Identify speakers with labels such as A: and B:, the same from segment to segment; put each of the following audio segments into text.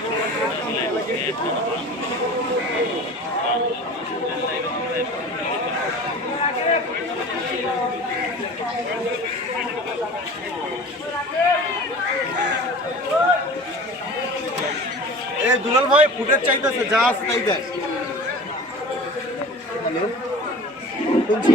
A: এই দুলাল ভাই ফুটের চাইতেছে যা আছে তাই দেয় হ্যালো শুনছি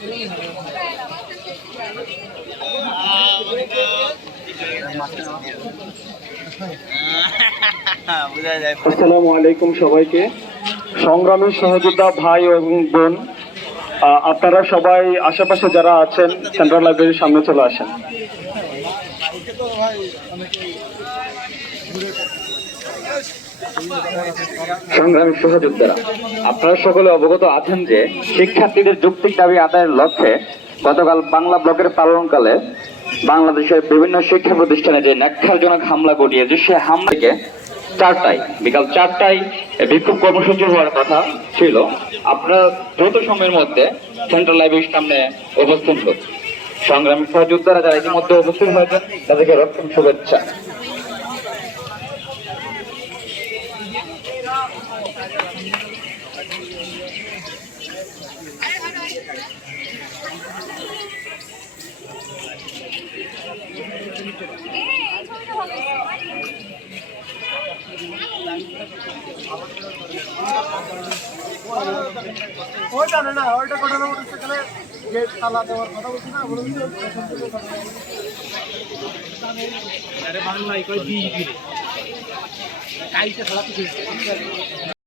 A: আসসালামু আলাইকুম সবাইকে সংগ্রামের সহযোদ্ধা ভাই এবং বোন আপনারা সবাই আশেপাশে যারা আছেন সেন্ট্রাল লাইব্রেরির সামনে চলে আসেন সংগ্রামী সহযোদ্ধারা আপনারা সকলে অবগত আছেন যে শিক্ষার্থীদের যৌক্তিক দাবি আদায়ের লক্ষ্যে গতকাল বাংলা ব্লকের পালনকালে বাংলাদেশের বিভিন্ন শিক্ষা প্রতিষ্ঠানে যে ন্যাক্ষারজনক হামলা ঘটিয়েছে সে হামলাকে চারটায় বিকাল চারটায় বিক্ষোভ কর্মসূচি হওয়ার কথা ছিল আপনারা দ্রুত সময়ের মধ্যে সেন্ট্রাল লাইব্রেরির সামনে অবস্থান করুন সংগ্রামী সহযোদ্ধারা যারা ইতিমধ্যে অবস্থান হয়েছেন তাদেরকে রক্ষণ শুভেচ্ছা ওইটা না ওইটা কটা নম্বর সেখানে যে তালা দেওয়ার কথা বলছি না ওগুলো আরে বাংলায় কয় দিয়ে দিলে কাইতে খেলা তো